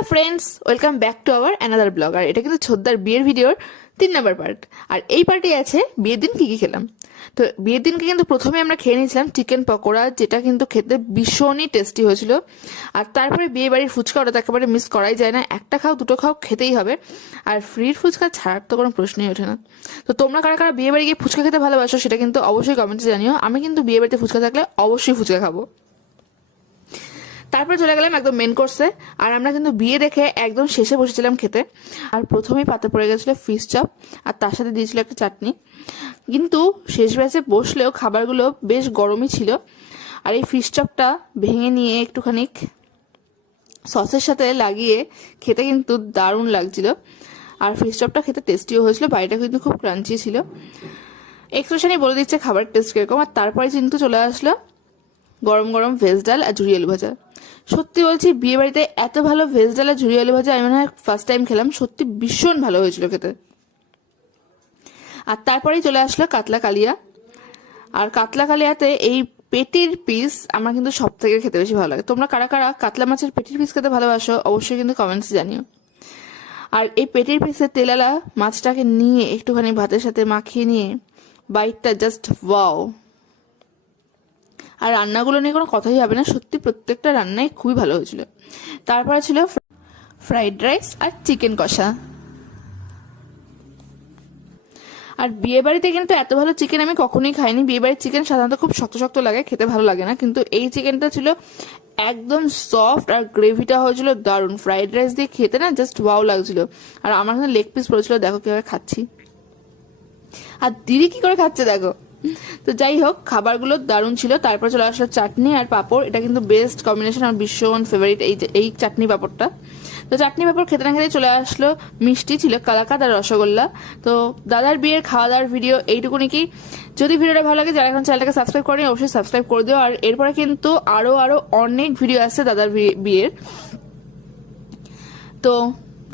তো friends, welcome back to our another blog. আর এটা কিন্তু ছোদ্দার বিয়ের ভিডিওর 3 নম্বর পার্ট। আর এই পার্টে আছে বিয়ের দিন কি কি খেলাম। তো বিয়ের দিনকে কিন্তু প্রথমে আমরা খেয়ে নিয়েছিলাম চিকেন পকোড়া, যেটা কিন্তু খেতে ভীষণই টেস্টি হয়েছিল। আর তারপরে বিয়ে বাড়ির ফুচকা, ওটা তো একেবারে মিস করাই যায় না, একটা খাও দুটো খাও খেতেই হবে। আর ফ্রির ফুচকা ছাড়ার তো কোনো প্রশ্নই ওঠে না। তো তোমরা কারা কারা বিয়ে বাড়ি গিয়ে ফুচকা খেতে ভালোবাসো সেটা কিন্তু অবশ্যই কমেন্টে জানিও। আমি কিন্তু বিয়ে বাড়িতে ফুচকা থাকলে অবশ্যই ফুচকা খাবো। তারপরে চলে গেলাম একদম মেন কোর্সে। আর আমরা কিন্তু বিয়ে দেখে একদম শেষে বসেছিলাম খেতে। আর প্রথমেই পাতে পড়ে গেছিলো ফিশ চপ, আর তার সাথে দিয়েছিল একটা চাটনি। কিন্তু শেষ ব্যাচে বসলেও খাবারগুলো বেশ গরমই ছিল। আর এই ফিশ চপটা ভেঙে নিয়ে একটুখানি সসের সাথে লাগিয়ে খেতে কিন্তু দারুণ লাগছিল। আর ফিশ চপটা খেতে টেস্টিও হয়েছিল, বাইরেটা কিন্তু খুব ক্রাঞ্চি ছিল। এক্সপ্রেশনই বলে দিচ্ছে খাবার টেস্ট কিরকম। আর তারপরে কিন্তু চলে আসলো গরম গরম ভেজ ডাল আর ঝুরি আলু ভাজা। সত্যি বলছি, বিয়ে বাড়িতে এত ভালো ভেজ ডাল আর ঝুরি আলু ভাজা আমি মনে হয় ফার্স্ট টাইম খেলাম। সত্যি ভীষণ ভালো হয়েছিল খেতে। আর তারপরেই চলে আসলো কাতলা কালিয়া। আর কাতলা কালিয়াতে এই পেটির পিস আমার কিন্তু সব থেকে খেতে বেশি ভালো লাগে। তোমরা কারা কারা কাতলা মাছের পেটির পিস খেতে ভালোবাসো অবশ্যই কিন্তু কমেন্টসে জানিও। আর এই পেটির পিসে তেলালা মাছটাকে নিয়ে একটুখানি ভাতের সাথে মাখিয়ে নিয়ে বাইটটা জাস্ট ওয়াও। আর রান্নাগুলো নিয়ে কোনো কথাই হবে না, সত্যি প্রত্যেকটা রান্নাই খুবই ভালো হয়েছিল। তারপরে ছিল ফ্রাইড রাইস আর চিকেন কষা। আর বিয়ে বাড়িতে কিন্তু এত ভালো চিকেন আমি কখনোই খাইনি। বিয়ে বাড়ির চিকেন সাধারণত খুব শক্ত শক্ত লাগে, খেতে ভালো লাগে না, কিন্তু এই চিকেনটা ছিল একদম সফট। আর গ্রেভিটা হয়েছিল দারুণ। ফ্রাইড রাইস দিয়ে খেতে না জাস্ট ওয়াও লাগছিল। আর আমার এখানে লেগ পিস পড়েছিল, দেখো কিভাবে খাচ্ছি। আর দিদি কি করে খাচ্ছে দেখো। তো যাই হোক, খাবারগুলো দারুণ ছিল। তারপর চলে আসলো চাটনি আর পাঁপড়। এটা কিন্তু বেস্ট কম্বিনেশন, আমার ভীষণ ফেভারিট এই চাটনি পাঁপড়টা। তো চাটনি পাঁপড় খেতে না খেতে চলে আসলো মিষ্টি, ছিল কালাকাঁদ আর রসগোল্লা। তো দাদার বিয়ের খাওয়া দাওয়ার ভিডিও এইটুকুনি। কি যদি ভিডিওটা ভালো লাগে, যারা এখন চ্যানেলটাকে সাবস্ক্রাইব করেনি অবশ্যই সাবস্ক্রাইব করে দিও। আর এরপরে কিন্তু আরো অনেক ভিডিও আসছে দাদার বিয়ের। তো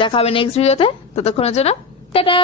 দেখা হবে নেক্সট ভিডিওতে। ততক্ষণের জন্য টাটা।